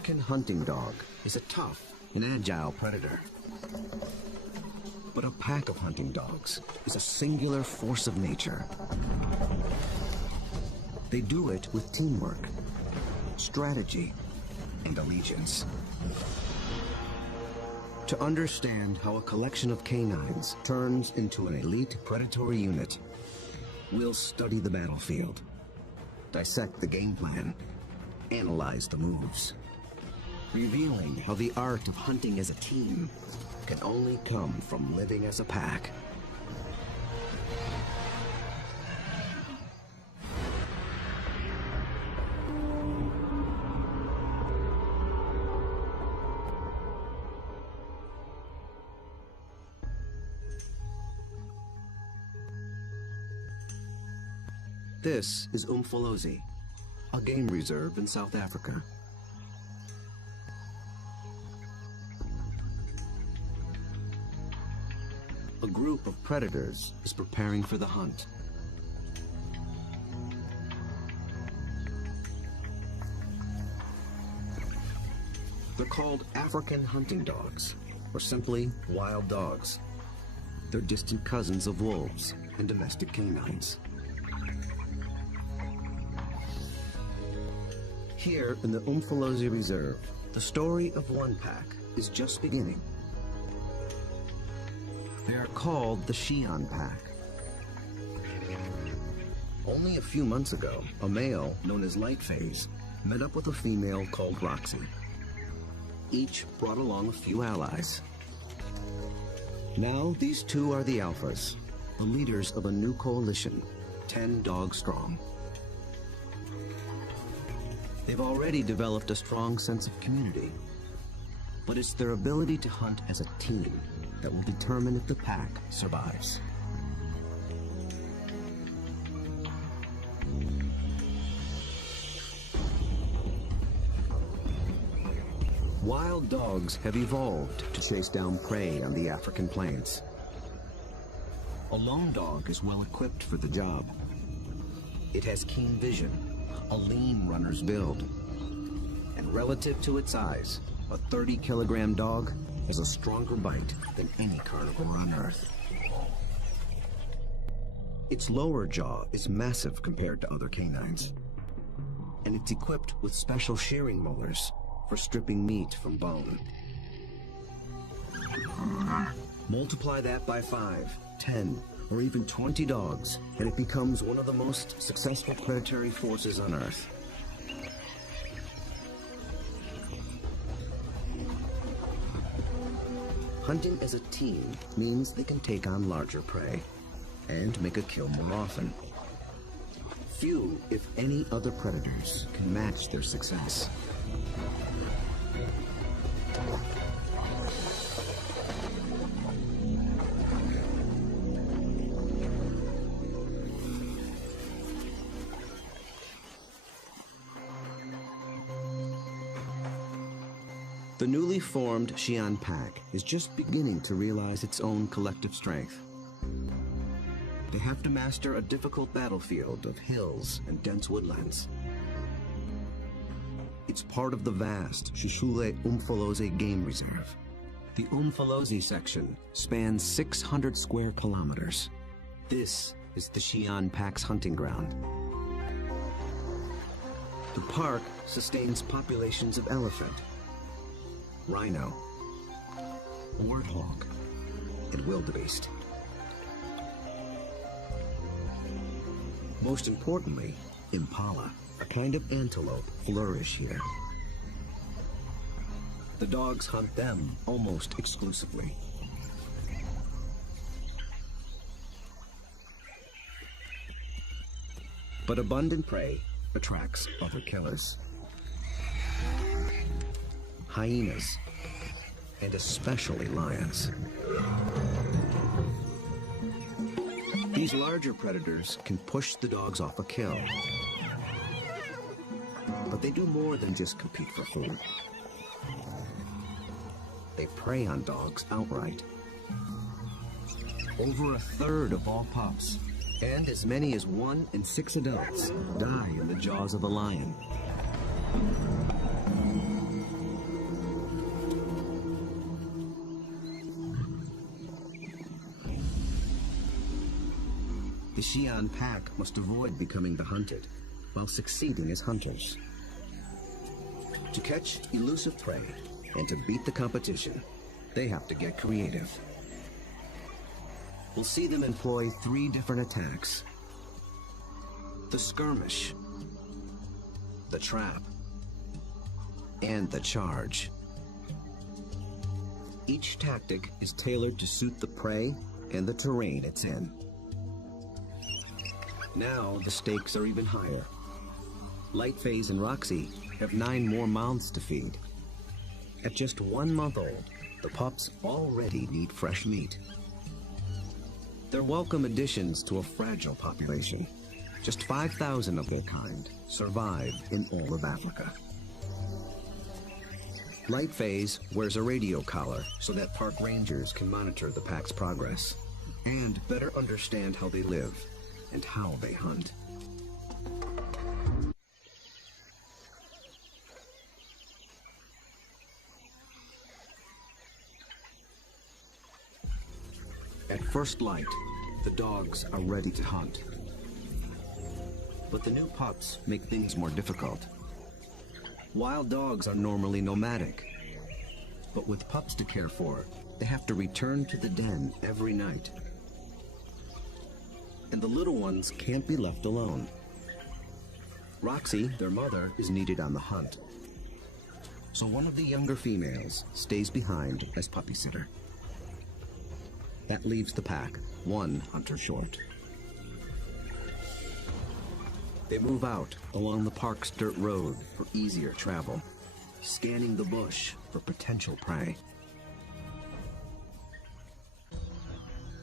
African hunting dog is a tough and agile predator. But a pack of hunting dogs is a singular force of nature. They do it with teamwork, strategy, and allegiance. To understand how a collection of canines turns into an elite predatory unit, we'll study the battlefield, dissect the game plan, analyze the moves, revealing how the art of hunting as a team can only come from living as a pack. This is Umfolozi, a game reserve in South Africa. A group of predators is preparing for the hunt. They're called African hunting dogs, or simply wild dogs. They're distant cousins of wolves and domestic canines. Here in the Umfolozi Reserve, the story of one pack is just beginning. They are called the Shian pack. Only a few months ago, a male known as Lightphase met up with a female called Roxy. Each brought along a few allies. Now these two are the alphas, the leaders of a new coalition, 10 dogs strong. They've already developed a strong sense of community, but it's their ability to hunt as a team that will determine if the pack survives. Wild dogs have evolved to chase down prey on the African plains. A lone dog is well equipped for the job. It has keen vision, a lean runner's build, and relative to its size, a 30-kilogram dog has a stronger bite than any carnivore on Earth. Its lower jaw is massive compared to other canines, and it's equipped with special shearing molars for stripping meat from bone. Multiply that by 5, 10, or even 20 dogs, and it becomes one of the most successful predatory forces on Earth. Hunting as a team means they can take on larger prey and make a kill more often. Few, if any, other predators can match their success. The newly formed Shian pack is just beginning to realize its own collective strength. They have to master a difficult battlefield of hills and dense woodlands. It's part of the vast Shishule Umfolozi Game Reserve. The Umfolozi section spans 600 square kilometers. This is the Shian pack's hunting ground. The park sustains populations of elephant, rhino, warthog, and wildebeest. Most importantly, impala, a kind of antelope, flourish here. The dogs hunt them almost exclusively. But abundant prey attracts other killers. Hyenas, and especially lions. These larger predators can push the dogs off a kill. But they do more than just compete for food. They prey on dogs outright. Over a third of all pups, and as many as 1 in 6 adults, die in the jaws of a lion. The Xi'an pack must avoid becoming the hunted, while succeeding as hunters. To catch elusive prey and to beat the competition, they have to get creative. We'll see them employ 3 different attacks: the skirmish, the trap, and the charge. Each tactic is tailored to suit the prey and the terrain it's in. Now the stakes are even higher. Lightface and Roxy have 9 more mouths to feed. At just 1 month old, the pups already need fresh meat. They're welcome additions to a fragile population. Just 5,000 of their kind survive in all of Africa. Lightface wears a radio collar so that park rangers can monitor the pack's progress and better understand how they live and how they hunt. At first light, the dogs are ready to hunt. But the new pups make things more difficult. Wild dogs are normally nomadic, but with pups to care for, they have to return to the den every night. And the little ones can't be left alone. Roxy, their mother, is needed on the hunt. So one of the younger females stays behind as puppy sitter. That leaves the pack 1 hunter short. They move out along the park's dirt road for easier travel, scanning the bush for potential prey.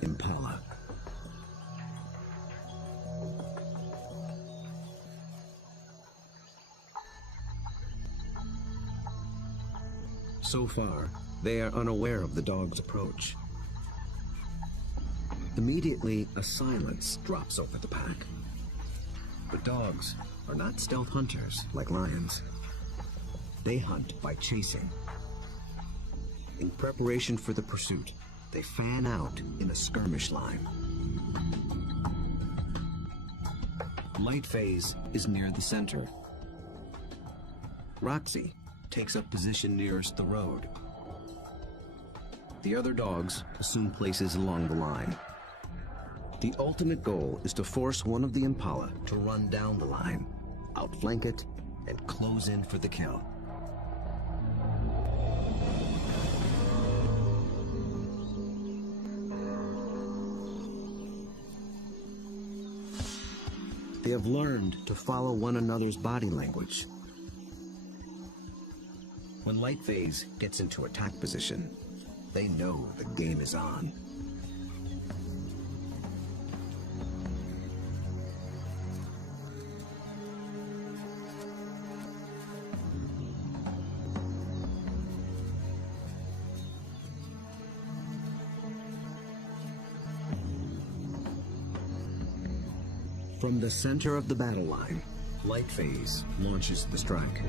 Impala. So far, they are unaware of the dog's approach. Immediately, a silence drops over the pack. But dogs are not stealth hunters like lions. They hunt by chasing. In preparation for the pursuit, they fan out in a skirmish line. Lightface is near the center. Roxy takes up position nearest the road. The other dogs assume places along the line. The ultimate goal is to force one of the impala to run down the line, outflank it, and close in for the kill. They have learned to follow one another's body language. When Lightface gets into attack position, they know the game is on. From the center of the battle line, Lightface launches the strike.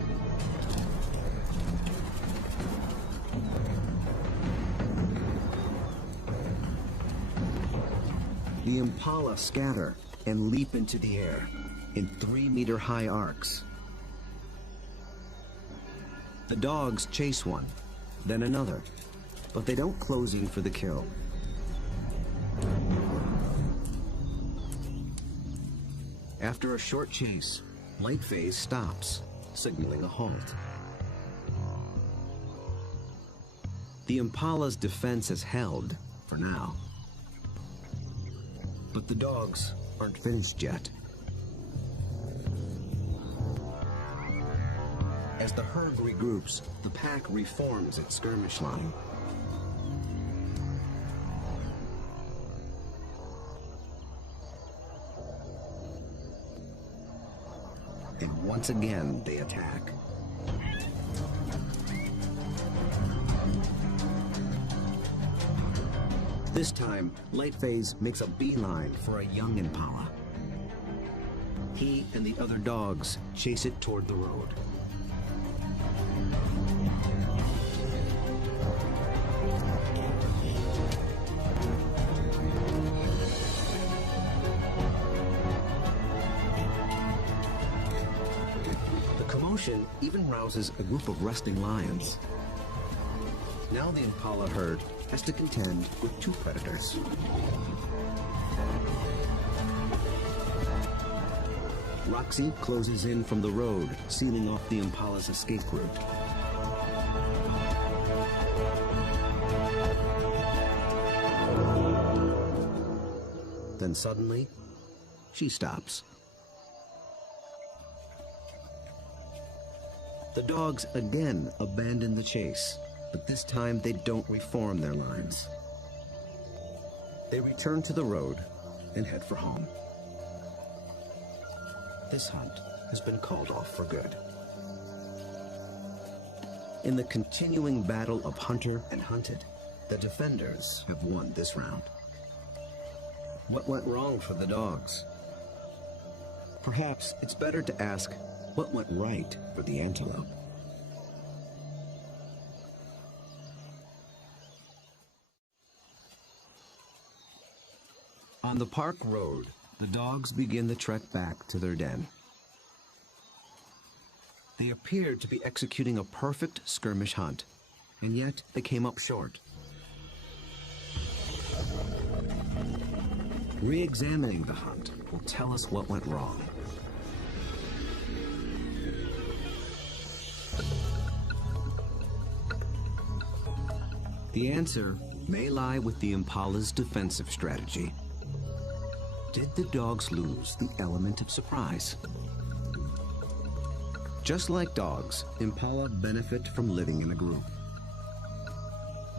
The impala scatter and leap into the air in 3-meter-high arcs. The dogs chase one, then another, but they don't close in for the kill. After a short chase, Lightface stops, signaling a halt. The impala's defense is held, for now. But the dogs aren't finished yet. As the herd regroups, the pack reforms its skirmish line. And once again, they attack. This time, Lightface makes a beeline for a young impala. He and the other dogs chase it toward the road. action even rouses a group of resting lions. Now the impala herd has to contend with two predators. Roxy closes in from the road, sealing off the impala's escape route. Then suddenly, she stops. The dogs again abandon the chase, but this time they don't reform their lines. They return to the road and head for home. This hunt has been called off for good. In the continuing battle of hunter and hunted, the defenders have won this round. What went wrong for the dogs? Perhaps it's better to ask what went right for the antelope. On the park road, the dogs begin the trek back to their den. They appeared to be executing a perfect skirmish hunt, and yet they came up short. Re-examining the hunt will tell us what went wrong. The answer may lie with the impala's defensive strategy. Did the dogs lose the element of surprise? Just like dogs, impala benefit from living in a group.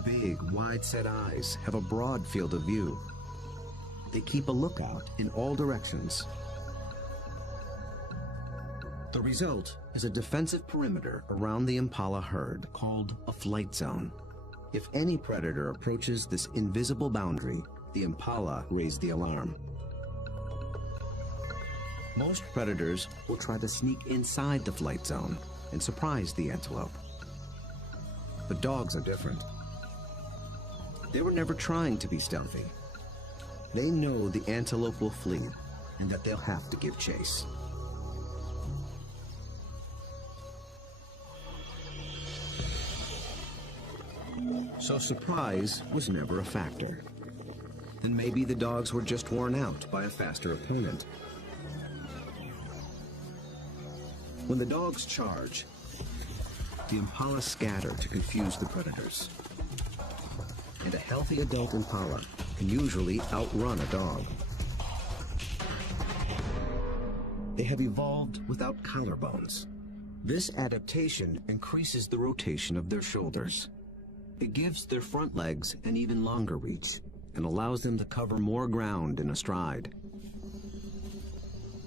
Big, wide-set eyes have a broad field of view. They keep a lookout in all directions. The result is a defensive perimeter around the impala herd called a flight zone. If any predator approaches this invisible boundary, the impala raise the alarm. Most predators will try to sneak inside the flight zone and surprise the antelope. But dogs are different. They were never trying to be stealthy. They know the antelope will flee and that they'll have to give chase. So surprise was never a factor. Then maybe the dogs were just worn out by a faster opponent. When the dogs charge, the impala scatter to confuse the predators. And a healthy adult impala can usually outrun a dog. They have evolved without collarbones. This adaptation increases the rotation of their shoulders. It gives their front legs an even longer reach and allows them to cover more ground in a stride.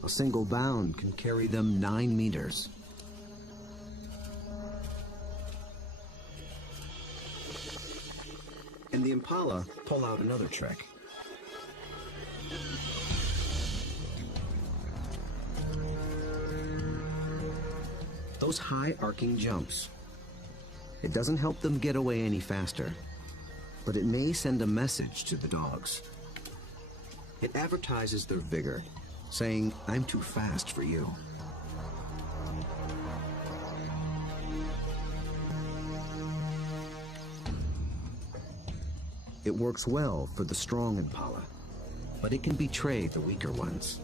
A single bound can carry them 9 meters. And the impala pull out another trick. Those high arcing jumps. It doesn't help them get away any faster, but it may send a message to the dogs. It advertises their vigor, saying, "I'm too fast for you." It works well for the strong impala, but it can betray the weaker ones.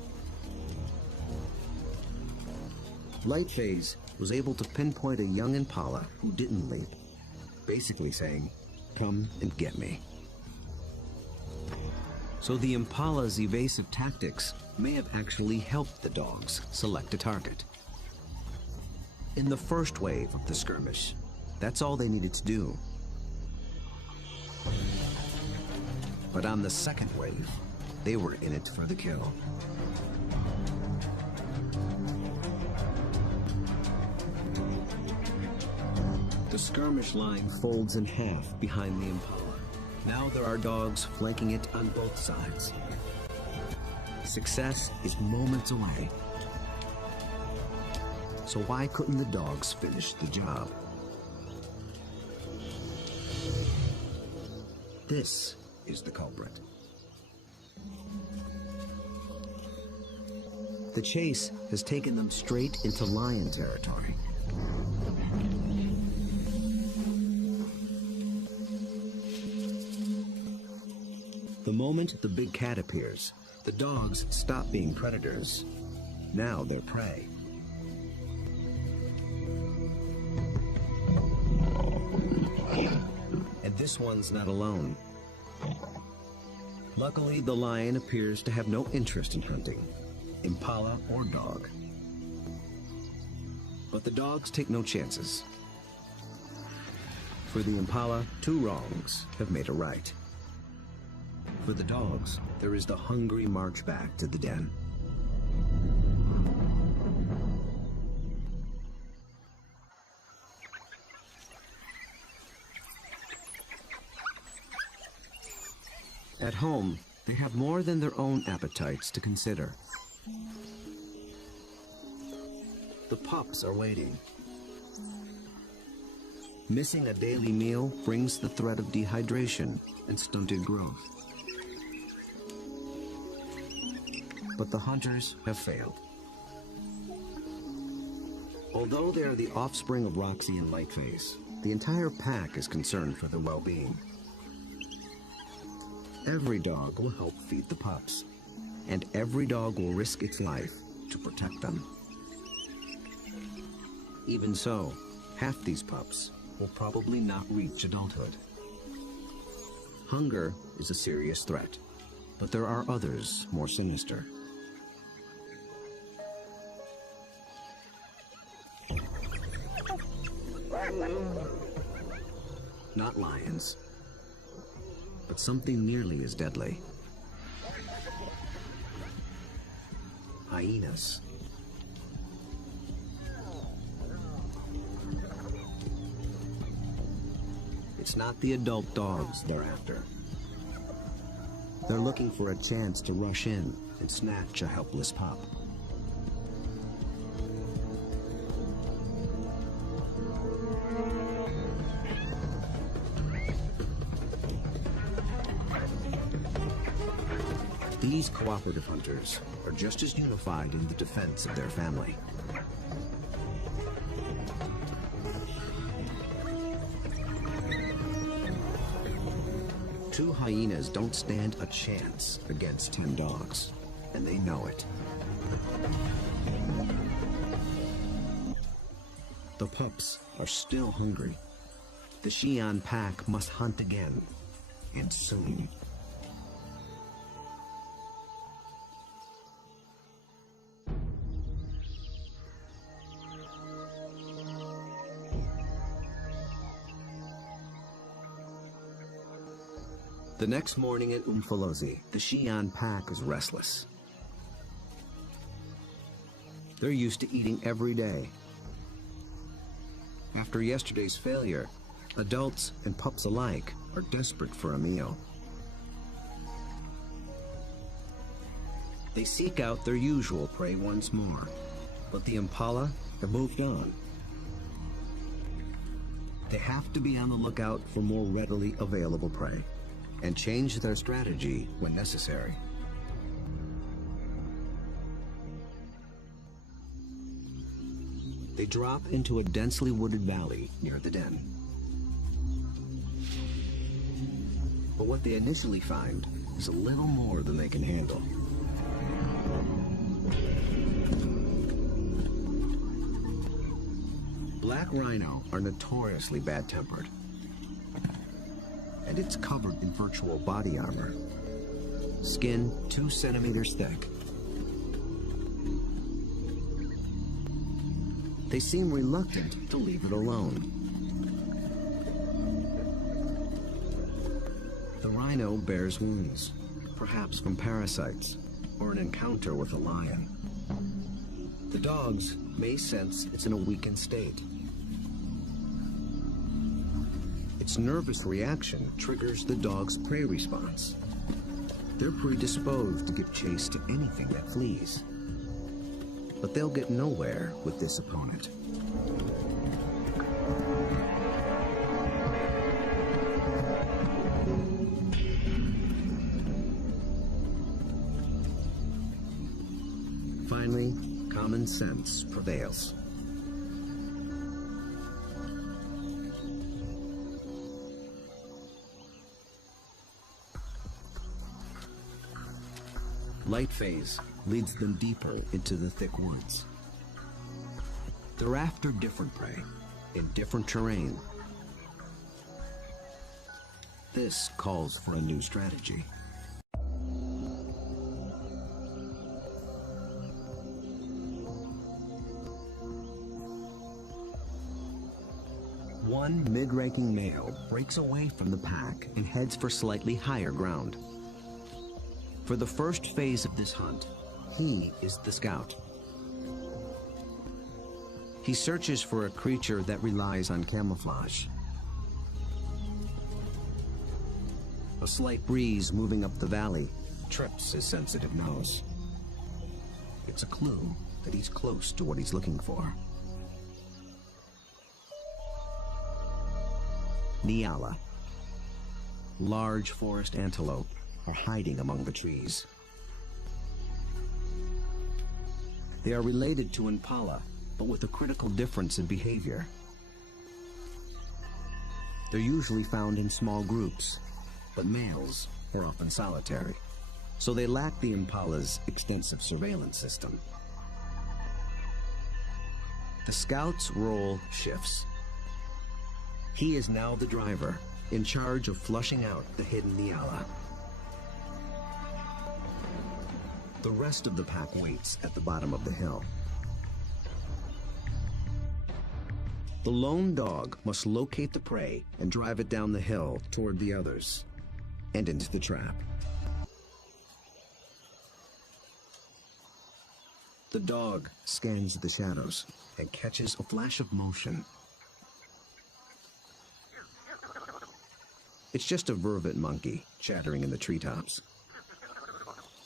Lightphase was able to pinpoint a young impala who didn't leap, basically saying, "Come and get me." So the impala's evasive tactics may have actually helped the dogs select a target. In the first wave of the skirmish, that's all they needed to do. But on the second wave, they were in it for the kill. The skirmish line folds in half behind the impala. Now there are dogs flanking it on both sides. Success is moments away. So why couldn't the dogs finish the job? This is the culprit. The chase has taken them straight into lion territory. The moment the big cat appears, the dogs stop being predators. Now they're prey. And this one's not alone. Luckily, the lion appears to have no interest in hunting, impala or dog. But the dogs take no chances. For the impala, 2 wrongs have made a right. For the dogs, there is the hungry march back to the den. At home, they have more than their own appetites to consider. The pups are waiting. Missing a daily meal brings the threat of dehydration and stunted growth. But the hunters have failed. Although they are the offspring of Roxy and Lightface, the entire pack is concerned for their well-being. Every dog will help feed the pups, and every dog will risk its life to protect them. Even so, half these pups will probably not reach adulthood. Hunger is a serious threat, but there are others more sinister. Not lions, but something nearly as deadly. Hyenas. It's not the adult dogs they're after. They're looking for a chance to rush in and snatch a helpless pup. These cooperative hunters are just as unified in the defense of their family. Two hyenas don't stand a chance against 10 dogs, and they know it. The pups are still hungry. The Xi'an pack must hunt again, and soon. The next morning at Umfolozi, the Xi'an pack is restless. They're used to eating every day. After yesterday's failure, adults and pups alike are desperate for a meal. They seek out their usual prey once more, but the impala have moved on. They have to be on the lookout for more readily available prey, and change their strategy when necessary. They drop into a densely wooded valley near the den. But what they initially find is a little more than they can handle. Black rhino are notoriously bad-tempered, and it's covered in virtual body armor. Skin 2 centimeters thick. They seem reluctant to leave it alone. The rhino bears wounds, perhaps from parasites or an encounter with a lion. The dogs may sense it's in a weakened state. Its nervous reaction triggers the dog's prey response. They're predisposed to give chase to anything that flees. But they'll get nowhere with this opponent. Finally, common sense prevails. Light phase leads them deeper into the thick woods. They're after different prey in different terrain. This calls for a new strategy. One mid-ranking male breaks away from the pack and heads for slightly higher ground. For the first phase of this hunt, he is the scout. He searches for a creature that relies on camouflage. A slight breeze moving up the valley trips his sensitive nose. It's a clue that he's close to what he's looking for. Nyala. Large forest antelope are hiding among the trees. They are related to impala, but with a critical difference in behavior. They're usually found in small groups, but males are often solitary, so they lack the impala's extensive surveillance system. The scout's role shifts. He is now the driver, in charge of flushing out the hidden Nyala. The rest of the pack waits at the bottom of the hill. The lone dog must locate the prey and drive it down the hill toward the others and into the trap. The dog scans the shadows and catches a flash of motion. It's just a vervet monkey chattering in the treetops.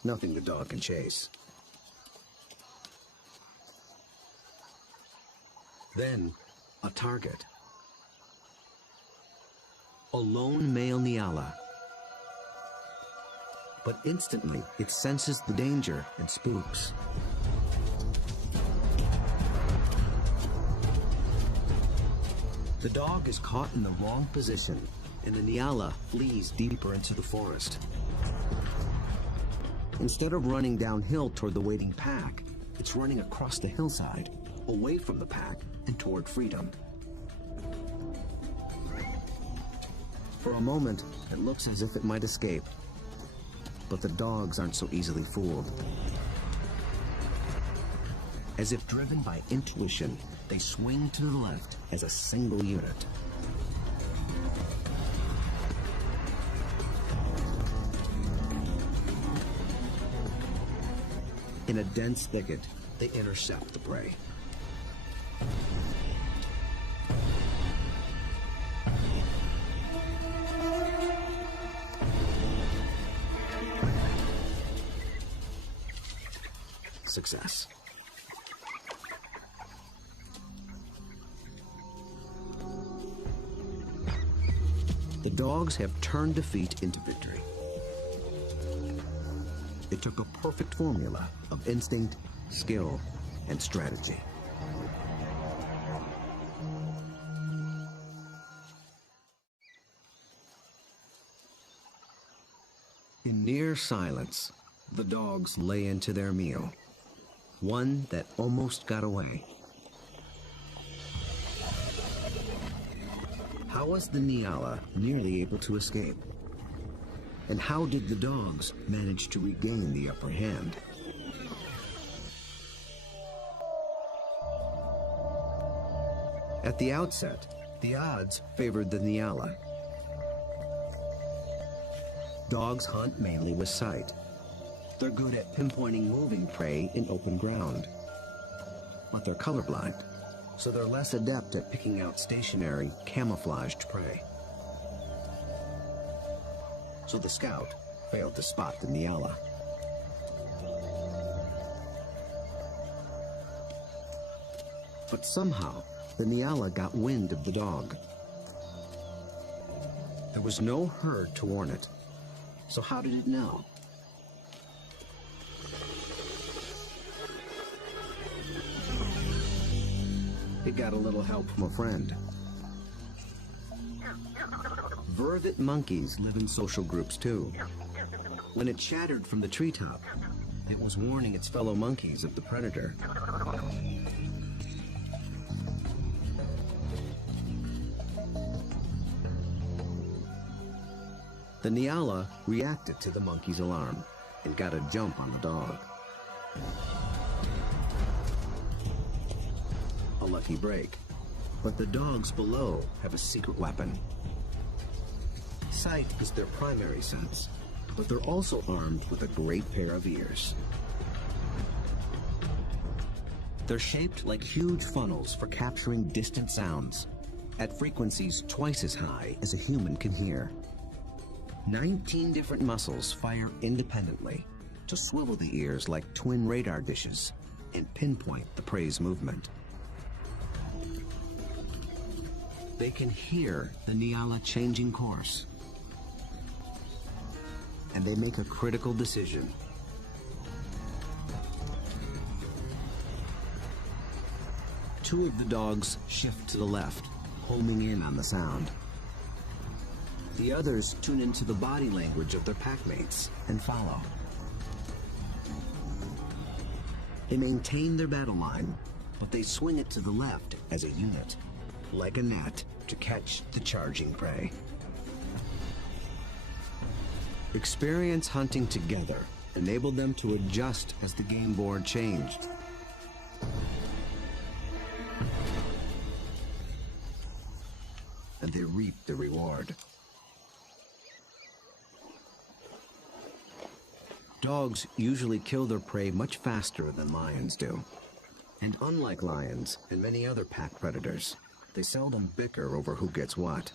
Nothing the dog can chase. Then, a target. A lone male Nyala. But instantly, it senses the danger and spooks. The dog is caught in the wrong position, and the Nyala flees deeper into the forest. Instead of running downhill toward the waiting pack, it's running across the hillside, away from the pack and toward freedom. For a moment, it looks as if it might escape, but the dogs aren't so easily fooled. As if driven by intuition, they swing to the left as a single unit. In a dense thicket, they intercept the prey. Success. The dogs have turned defeat into victory. It took a perfect formula of instinct, skill, and strategy. In near silence, the dogs lay into their meal, one that almost got away. How was the Nyala nearly able to escape? And how did the dogs manage to regain the upper hand? At the outset, the odds favored the Nyala. Dogs hunt mainly with sight. They're good at pinpointing moving prey in open ground. But they're colorblind, so they're less adept at picking out stationary, camouflaged prey. So the scout failed to spot the Nyala. But somehow, the Nyala got wind of the dog. There was no herd to warn it. So how did it know? It got a little help from a friend. Vervet monkeys live in social groups too. When it chattered from the treetop, It was warning its fellow monkeys of the predator. The Nyala reacted to the monkey's alarm and got a jump on the dog. A lucky break, but the dogs below have a secret weapon. Sight is their primary sense, but they're also armed with a great pair of ears. They're shaped like huge funnels for capturing distant sounds at frequencies twice as high as a human can hear. 19 different muscles fire independently to swivel the ears like twin radar dishes and pinpoint the prey's movement. They can hear the Nyala changing course, and they make a critical decision. Two of the dogs shift to the left, homing in on the sound. The others tune into the body language of their packmates and follow. They maintain their battle line, but they swing it to the left as a unit, like a net, to catch the charging prey. Experience hunting together enabled them to adjust as the game board changed. And they reaped the reward. Dogs usually kill their prey much faster than lions do. And unlike lions and many other pack predators, they seldom bicker over who gets what.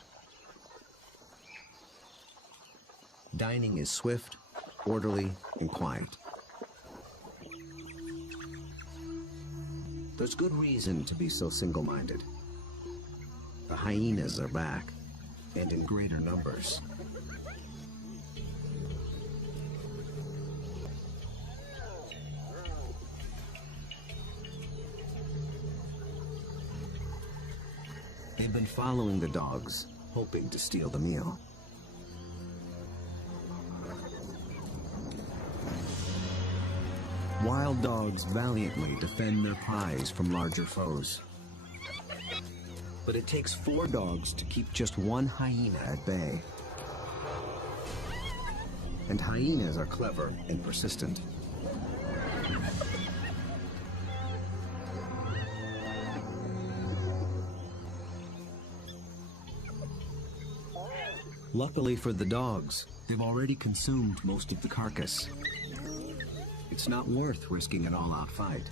Dining is swift, orderly, and quiet. There's good reason to be so single-minded. The hyenas are back, and in greater numbers. They've been following the dogs, hoping to steal the meal. Wild dogs valiantly defend their prize from larger foes. But it takes 4 dogs to keep just one hyena at bay. And hyenas are clever and persistent. Luckily for the dogs, they've already consumed most of the carcass. It's not worth risking an all-out fight.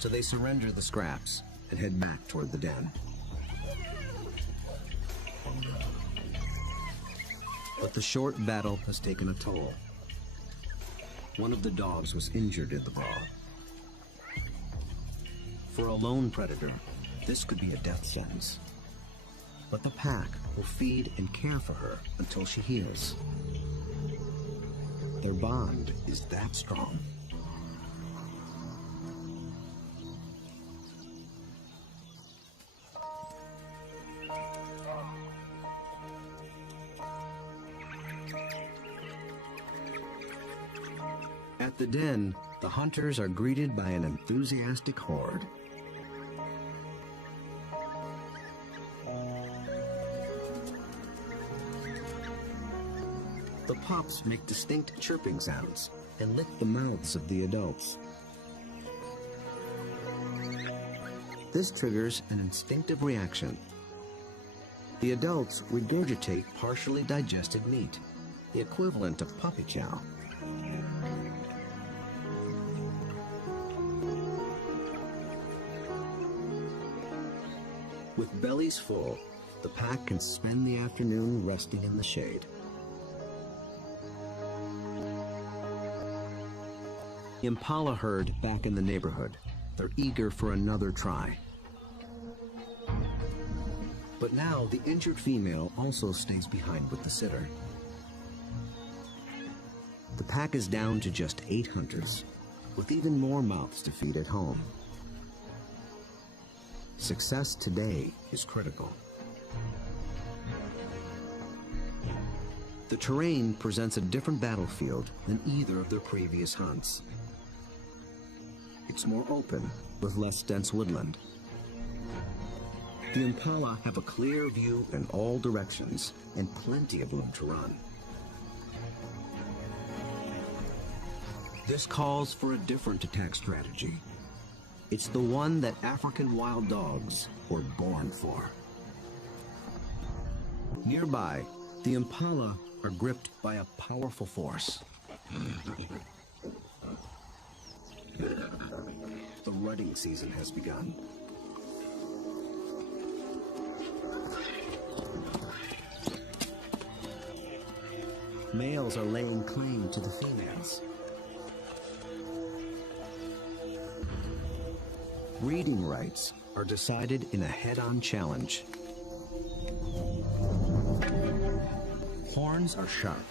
So they surrender the scraps and head back toward the den. But the short battle has taken a toll. One of the dogs was injured in the brawl. For a lone predator, this could be a death sentence. But the pack will feed and care for her until she heals. Their bond is that strong. At the den, the hunters are greeted by an enthusiastic horde. The pups make distinct chirping sounds and lick the mouths of the adults. This triggers an instinctive reaction. The adults regurgitate partially digested meat, the equivalent of puppy chow. With bellies full, the pack can spend the afternoon resting in the shade. The impala herd back in the neighborhood. They're eager for another try. But now the injured female also stays behind with the sitter. The pack is down to just 8 hunters, with even more mouths to feed at home. Success today is critical. The terrain presents a different battlefield than either of their previous hunts. It's more open, with less dense woodland. The impala have a clear view in all directions and plenty of room to run. This calls for a different attack strategy. It's the one that African wild dogs were born for. Nearby, the impala are gripped by a powerful force. The rutting season has begun. Males are laying claim to the females. Breeding rights are decided in a head-on challenge. Horns are sharp,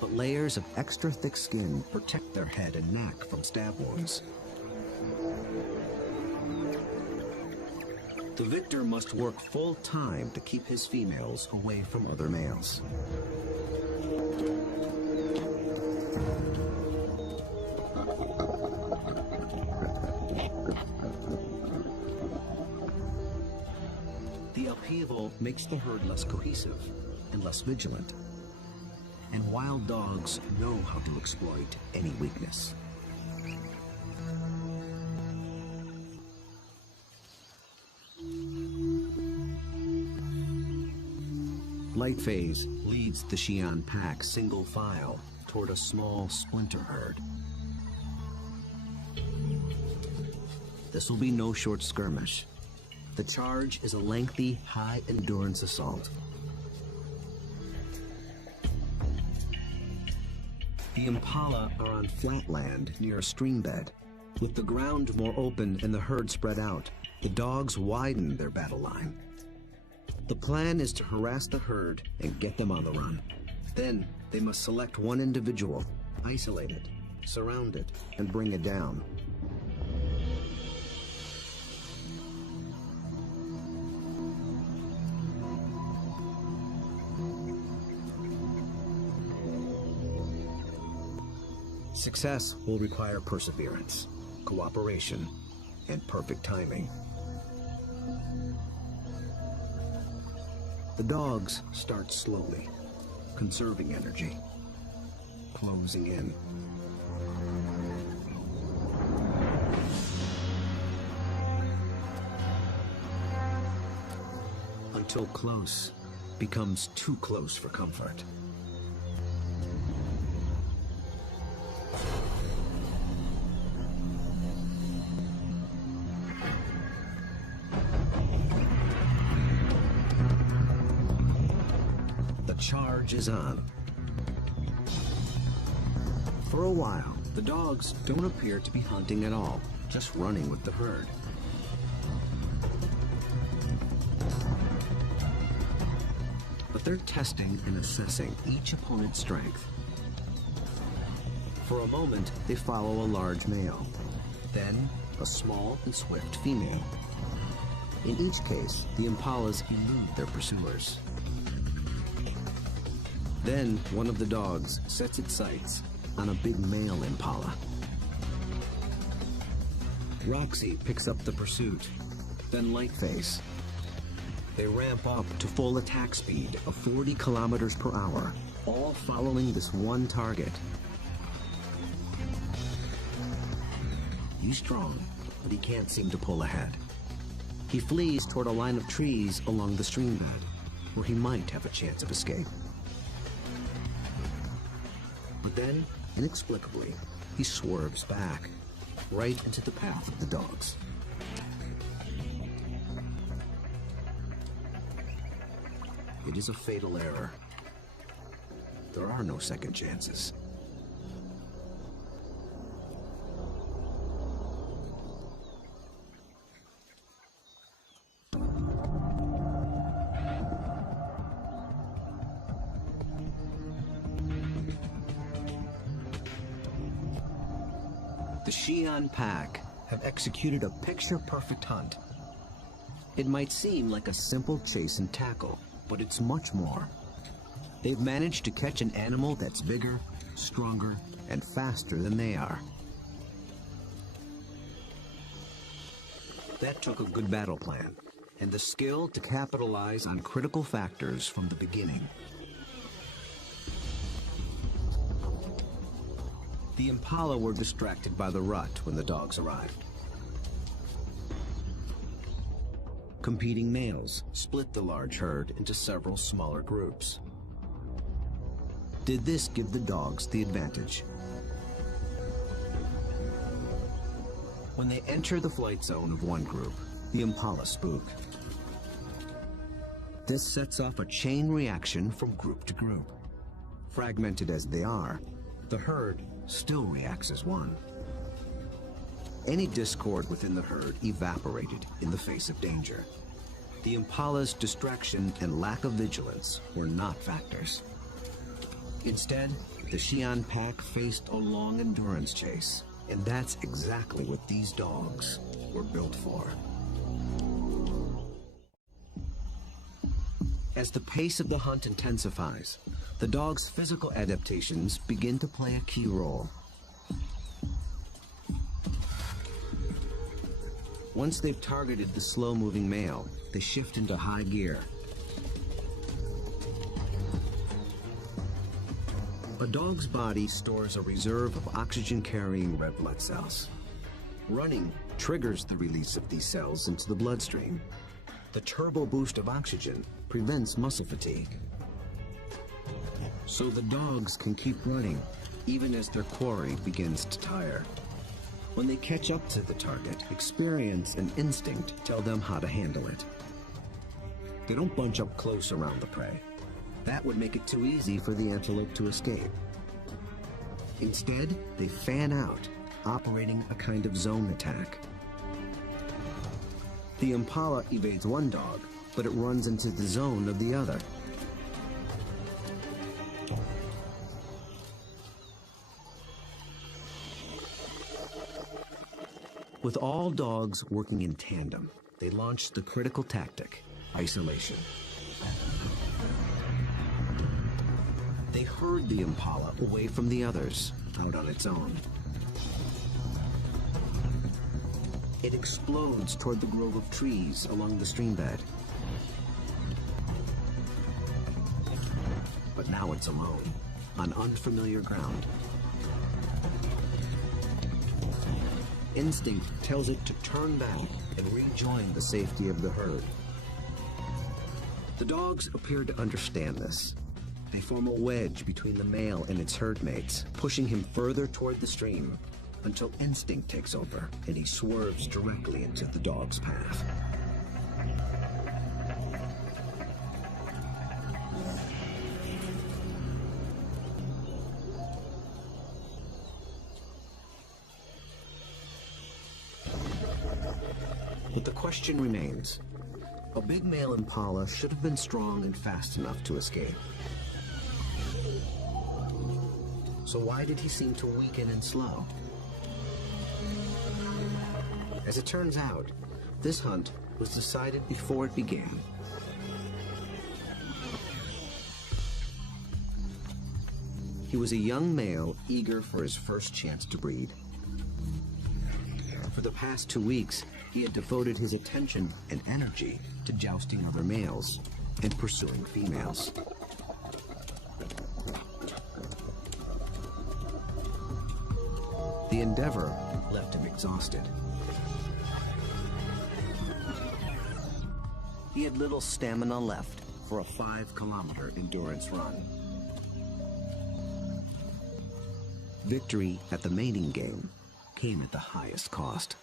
but layers of extra thick skin protect their head and neck from stab wounds. The victor must work full time to keep his females away from other males. The upheaval makes the herd less cohesive and less vigilant. And wild dogs know how to exploit any weakness. Lightphase leads the Xi'an pack single file toward a small splinter herd. This will be no short skirmish. The charge is a lengthy, high-endurance assault. The impala are on flat land near a stream bed. With the ground more open and the herd spread out, the dogs widen their battle line. The plan is to harass the herd and get them on the run. Then they must select one individual, isolate it, surround it, and bring it down. Success will require perseverance, cooperation, and perfect timing. The dogs start slowly, conserving energy, closing in. Until close becomes too close for comfort. Charge is on. For a while, the dogs don't appear to be hunting at all, just running with the herd. But they're testing and assessing each opponent's strength. For a moment, they follow a large male, then a small and swift female. In each case, the impalas elude their pursuers. Then, one of the dogs sets its sights on a big male impala. Roxy picks up the pursuit, then Lightphase. They ramp up to full attack speed of 40 kilometers per hour, all following this one target. He's strong, but he can't seem to pull ahead. He flees toward a line of trees along the stream bed, where he might have a chance of escape. But then, inexplicably, he swerves back, right into the path of the dogs. It is a fatal error. There are no second chances. The Xi'an pack have executed a picture-perfect hunt. It might seem like a simple chase and tackle, but it's much more. They've managed to catch an animal that's bigger, stronger, and faster than they are. That took a good battle plan, and the skill to capitalize on critical factors from the beginning. The impala were distracted by the rut when the dogs arrived. Competing males split the large herd into several smaller groups. Did this give the dogs the advantage? When they enter the flight zone of one group, the impala spook. This sets off a chain reaction from group to group. Fragmented as they are, the herd still reacts as one. Any discord within the herd evaporated in the face of danger. The impala's distraction and lack of vigilance were not factors. Instead, the Xi'an pack faced a long endurance chase, and that's exactly what these dogs were built for. As the pace of the hunt intensifies, the dog's physical adaptations begin to play a key role. Once they've targeted the slow-moving male, they shift into high gear. A dog's body stores a reserve of oxygen-carrying red blood cells. Running triggers the release of these cells into the bloodstream. The turbo boost of oxygen prevents muscle fatigue. So the dogs can keep running, even as their quarry begins to tire. When they catch up to the target, experience and instinct tell them how to handle it. They don't bunch up close around the prey. That would make it too easy for the antelope to escape. Instead, they fan out, operating a kind of zone attack. The impala evades one dog, but it runs into the zone of the other. With all dogs working in tandem, they launched the critical tactic, isolation. They herd the impala away from the others, out on its own. It explodes toward the grove of trees along the streambed. But now it's alone, on unfamiliar ground. Instinct tells it to turn back and rejoin the safety of the herd. The dogs appear to understand this. They form a wedge between the male and its herd mates, pushing him further toward the stream, until instinct takes over and he swerves directly into the dog's path. But the question remains. A big male impala should have been strong and fast enough to escape. So why did he seem to weaken and slow? As it turns out, this hunt was decided before it began. He was a young male eager for his first chance to breed. For the past 2 weeks, he had devoted his attention and energy to jousting other males and pursuing females. The endeavor left him exhausted. He had little stamina left for a 5-kilometer endurance run. Victory at the mating game came at the highest cost.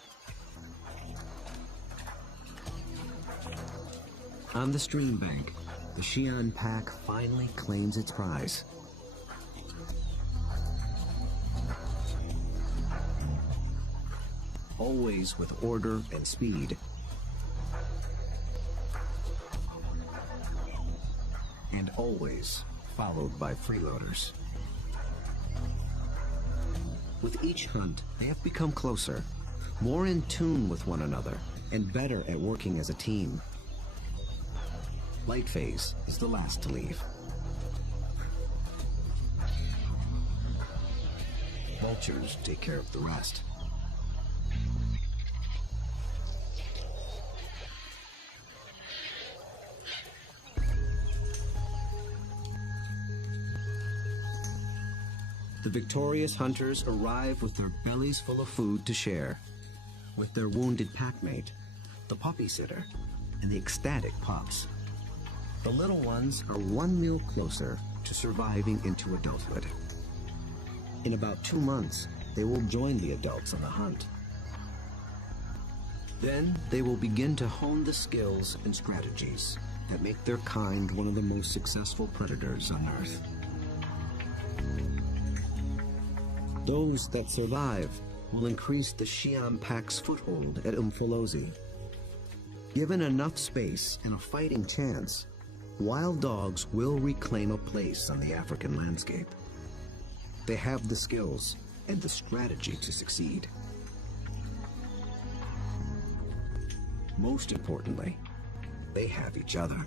On the stream bank, the Xi'an pack finally claims its prize. Always with order and speed. And always followed by freeloaders. With each hunt, they have become closer, more in tune with one another, and better at working as a team. Light phase is the last to leave. vultures take care of the rest. The victorious hunters arrive with their bellies full of food to share, with their wounded packmate, the puppy sitter, and the ecstatic pups. The little ones are one meal closer to surviving into adulthood. In about 2 months, they will join the adults on the hunt. Then they will begin to hone the skills and strategies that make their kind one of the most successful predators on Earth. Those that survive will increase the Siam pack's foothold at Umfolozi. Given enough space and a fighting chance, wild dogs will reclaim a place on the African landscape. They have the skills and the strategy to succeed. Most importantly, they have each other.